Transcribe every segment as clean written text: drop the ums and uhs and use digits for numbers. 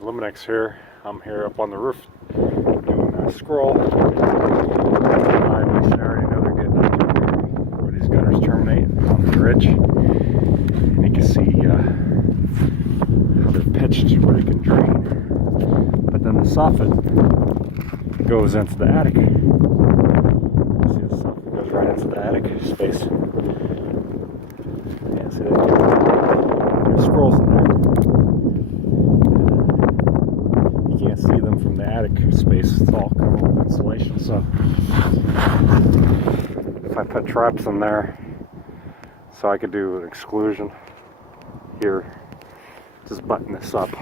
Eliminex here. I'm here up on the roof doing a squirrel. I already know they're getting up to where these gutters terminate on the ridge. And you can see how they're pitched where they can drain. But then the soffit goes into the attic. You see the soffit goes right into the attic space. Yeah, see that? There's squirrels in there. You can't see them from the attic space. It's all covered with insulation. So if I put traps in there, so I could do an exclusion here, just button this up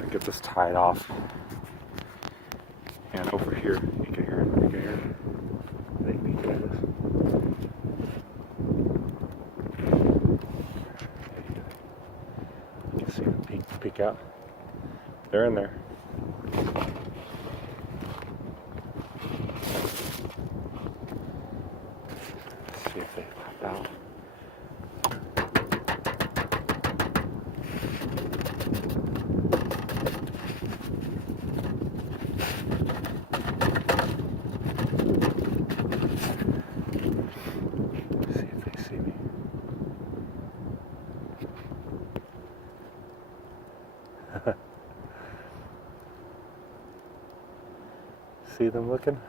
and get this tied off. And over here, you can hear it. You can hear it. They peek at this. You can see them peek out. They're in there. Let's see if they pop out. See if they see me. See them looking?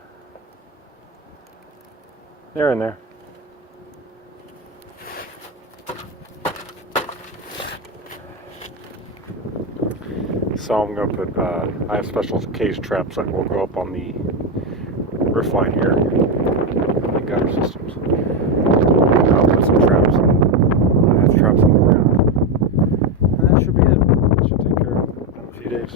They're in there. So I'm going to put, I have special cage traps that will go up on the roof line here, the gutter systems. I'll put some traps on. I have traps on the ground. And that should be it. That should take care of it in a few days.